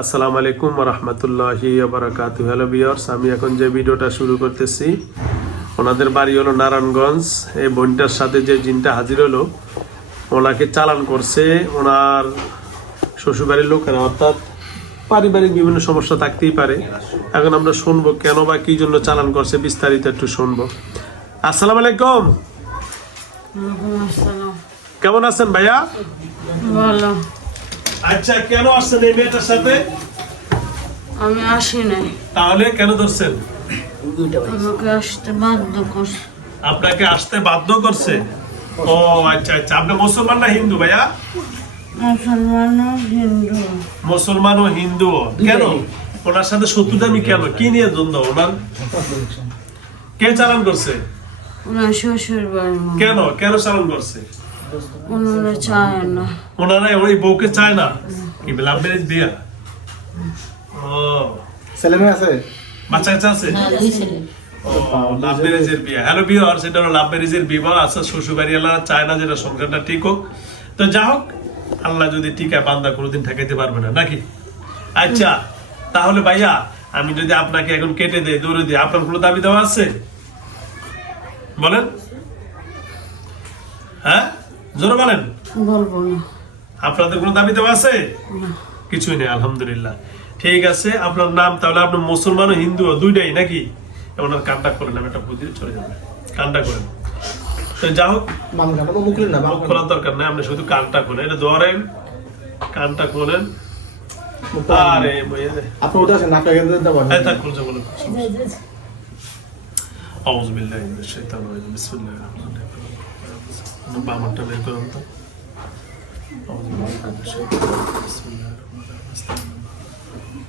আসসালামু আলাইকুম ওয়া রাহমাতুল্লাহি ওয়া বারাকাতুহু। হ্যালো ভিউয়ার্স, আমি এখন যে ভিডিওটা শুরু করতেছি, ওনাদের বাড়ি হলো নারায়ণগঞ্জ। এই বোনটার সাথে যে জিনটা হাজির হলো, ওনাকে চালান করছে ওনার শ্বশুরবাড়ির লোকেরা, অর্থাৎ পারিবারিক বিভিন্ন সমস্যা থাকতেই পারে। এখন আমরা শুনবো কেন বা কি জন্য চালান করছে, বিস্তারিত একটু শুনবো। আসসালামু আলাইকুম। কেমন আছেন ভাইয়া? ভালো। আচ্ছা, কেন আসছেন এই মেয়েটার সাথে? আমি আসি নাই। তাহলে কেন ধরছেন? আমাকে আসতে বাধ্য করছে। আপনাকে আসতে বাধ্য করছে? ও আচ্ছা আচ্ছা। আপনি মুসলমান না হিন্দু ভাইয়া? মুসলমান ও হিন্দু। মুসলমান ও হিন্দু। কেন ওনার সাথে শত্রুতামি কেন? কি নিয়ে দ্বন্দ্ব ওনার? কে চালান করছে? ওনার শ্বশুর বাড়ি। কেন কেন চালান করছে? ওনারা চায় না। ওনারা ওই বউকে চায় না? কি লাভ ম্যারেজ বিয়া? ও, ছেলে মেয়ে আছে? বাচ্চা কাচ্চা আছে? ও, লাভ ম্যারেজের বিয়া। হ্যালো ভিউয়ার্স, এটা হলো লাভ ম্যারেজের বিবাহ। আচ্ছা, শ্বশুরবাড়ি এলাকা চায় না যেটা সংসারটা ঠিক হোক। তো যা হোক, আল্লাহ যদি টিকা বান্দা কোনোদিন ঠেকাইতে পারবে না নাকি? আচ্ছা, তাহলে ভাইয়া আমি যদি আপনাকে এখন কেটে দেই, দৌড়ে দিই, আপনার কোনো দাবি দেওয়া আছে? বলেন। হ্যাঁ, জোরে বলেন। বলবো না। আপনাদের কোনো দাবি দেওয়া আছে? না। কিছুই নেই, আলহামদুলিল্লাহ। ঠিক আছে, আপনার নাম তাহলে আপনি মুসলমান ও হিন্দু দুইটাই নাকি? ওনার কানটা করেন, আমি একটা বুদ্ধি চলে যাবে, কানটা করেন। তো যা হোক, মুখ খোলার দরকার নেই, আপনি শুধু কানটা খোলেন, এটা ধরেন, কানটা খোলেন। আরে আপনি ওটা আছেন নাকা গেন্দে দাও এই তার খুলছে বলেন। আউযু বিল্লাহি মিনাশ শাইতানির রাজিম। বিসমিল্লাহির রহমানির রহিম। বামটা বের করুন তো। আউযু বিল্লাহি মিনাশ শাইতানির রাজিম। বিসমিল্লাহির রহমানির রহিম।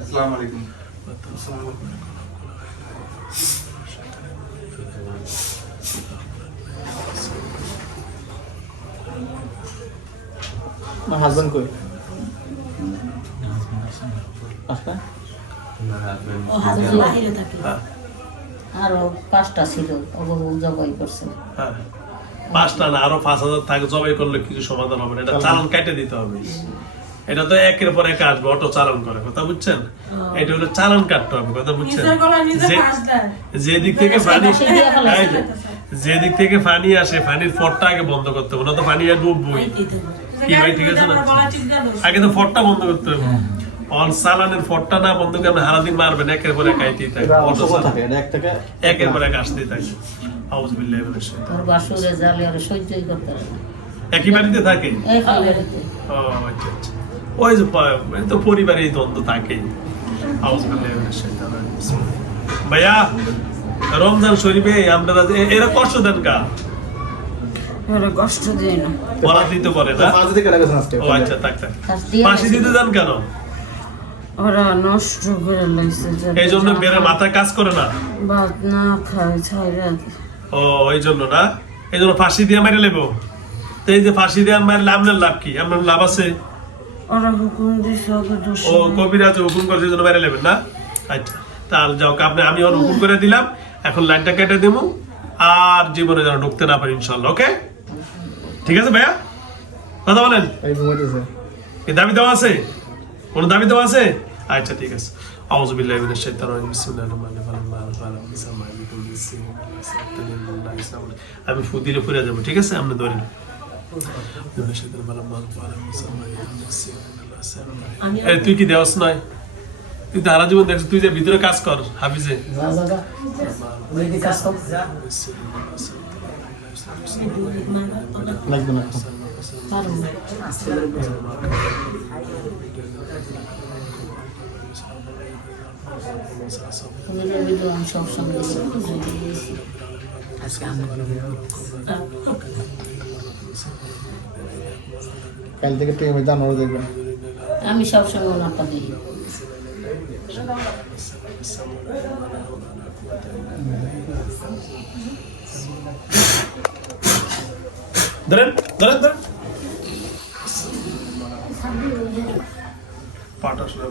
আসসালামু আলাইকুম। আমার হাজবেন্ড কই? আসলে আরো 5টা ছিল, ওগুলো জবাই করছে। হ্যাঁ, 5টা না, আরো 5,000 থাকে। জবাই করলে কিছু সমাধান হবে না, এটা চালান কেটে দিতে হবে। এটা তো একের পর এক আসবে, অটো চালান করে, কথা বুঝছেন? এটা হলো চালান কাটতে হবে, কথা বুঝছেন? যেদিক থেকে পানি, যেদিক থেকে পানি আসে, পানির ফটটা আগে বন্ধ করতে হবে, না তো পানি আর ডুববই। কি ভাই, ঠিক আছে না? আগে তো ফটটা বন্ধ করতে হবে। অন চালানের ফটটা না বন্ধ করে আপনি সারাদিন মারবেন, একের পর এক আইতেই থাকে, একের পর এক আসতেই থাকে। আউযু বিল্লাহি মিনাশ শাইতানির তোর বাসুরে জালে আর সহ্যই করতে পারে না। একই বাড়িতে থাকে? এই বাড়িতে। ও আচ্ছা আচ্ছা। ওই যে তো পরিবারে এই দ্বন্দ্ব থাকেই। আউযু বিল্লাহি মিনাশ শাইতানির রাজিম। ভাইয়া, রমজান শরীফে আমরা এরা কষ্ট দেন কা? ওরা কষ্ট দেয় না। বলা দিতে পারে না? ফাঁসি দিকে লাগাছেন আজকে। ও আচ্ছা, থাক থাক। ফাঁসি দিতে দেন কেন? ওরা নষ্ট করে লাইছে। এই জন্য বেড়ে মাথা কাজ করে না? ভাত না খায় ছাইরা। ও, এই জন্য না? এই জন্য ফাঁসি দিয়ে মেরে লেবো? তো এই যে ফাঁসি দিয়ে মারলে আপনার লাভ কি? আপনার লাভ আছে? ওরা হুকুম দিছে ওকে দোষ। ও, কবিরাজ হুকুম করছে, এই জন্য মেরে নেবেন না? আচ্ছা, তাহলে যাও, আপনি আমি ওর হুকুম করে দিলাম, এখন লাইনটা কেটে দেবো, আর জীবনে যেন ঢুকতে না পারি ইনশাল্লাহ। ওকে, ঠিক আছে ভাইয়া, কথা বলেন। এই ঘুমাইতেছে। কি দাবি দেওয়া আছে? কোনো দাবি দেওয়া আছে? আচ্ছা, ঠিক আছে। আউযু বিল্লাহি মিনাশ শাইতানির রাজিম। বিসমিল্লাহির রহমানির রহিম। আমি ফু দিলে ফুরে যাবো, ঠিক আছে? আপনি ধরেন। তুই কি দেওয়াস নয়? তুই তো হারা জীবন দেখছিস, তুই যে ভিতরে কাজ কর হাফিজে। লাগবে না। আমি সবসময় কাল থেকে টিম দাম আরো দেখবেন। আমি সবসময় ওনারটা দিই। ধরেন ধরেন ধরেন পাটা শুরু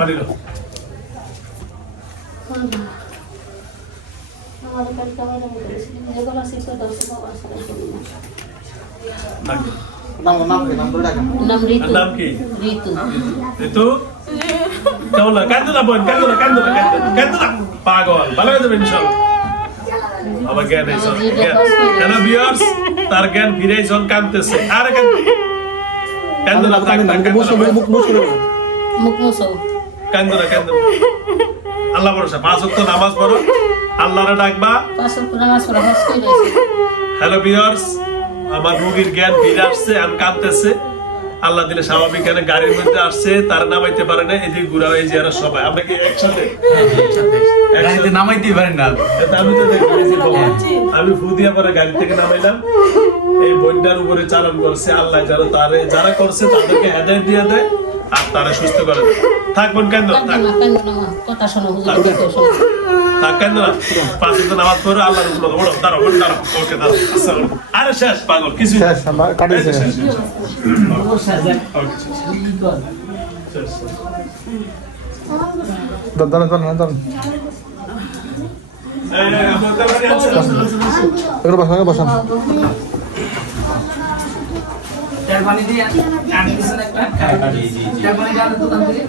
পানি নাও। ডাক। নাম নাম করে ডাকেন। নাম ঋতু। নাম কি? ঋতু। ঋতু? কেমন লাগে? কান্দো না বোন, কান্দো না, কান্দো না, কান্দো না। পাগল, ভালো হয়ে যাবে ইনশাআল্লাহ। আমার জ্ঞান এই সব, জ্ঞান। Hello viewers, তার জ্ঞান ফিরেই যখন কাঁদতেছে। আরে কান্দো না, থাক, থাক, কান্দো না, মুখ মুখ করে মুখ মুছো। কান্দো না, কান্দো না। আল্লাহ ভরসা, 5 ওয়াক্ত নামাজ পড়ো, আল্লাহরে ডাকবা। পাঁচ ওয়াক্ত নামাজ পড়া হজ করে রয়েছে। হ্যালো ভিউয়ার্স, আমার রোগীর জ্ঞান ফিরে আসছে, আমি কাঁদতেছে। আল্লাহ দিলে স্বাভাবিক জ্ঞানে গাড়ির মধ্যে আসছে, তার নামাইতে পারে না, এদিকে ঘুরা এই যে এরা সবাই আমরা কি একসাথে গাড়িতে নামাইতেই পারেন না। এটা আমি তো দেখি, এই যে খবর। আমি ফু দিয়া পরে গাড়ি থেকে নামাইলাম, এই বইটার উপরে চালান করছে। আল্লাহ যারা করছে তাদেরকে হেদায়েত দিয়ে দেয় আর তারা সুস্থ করে দেয়। থাক বোন, কেন থাক, কান্দো না মা, কথা শোনো হুজুর কথা শোনো। থাক, কেন না। 5 ওয়াক্ত নামাজ পড়ো, আল্লাহর উপর ওঠো, দাঁড়াও বোন, দাঁড়াও। ওকে, দাঁড়াও। আসসালামু আলাইকুম। আরে শেষ পাগল, কিছু শেষ কাটিয়েছে। শেষ, শেষ, শেষ। ওকে, শেষ, শেষ। দাঁড়ান দাঁড়ান এই, আমার তো বাড়ি আছে। এগুলো বসান বসান। তেল পানি দিয়ে আনি দিছেন একটা। তেল পানি ডাল দোকান থেকে।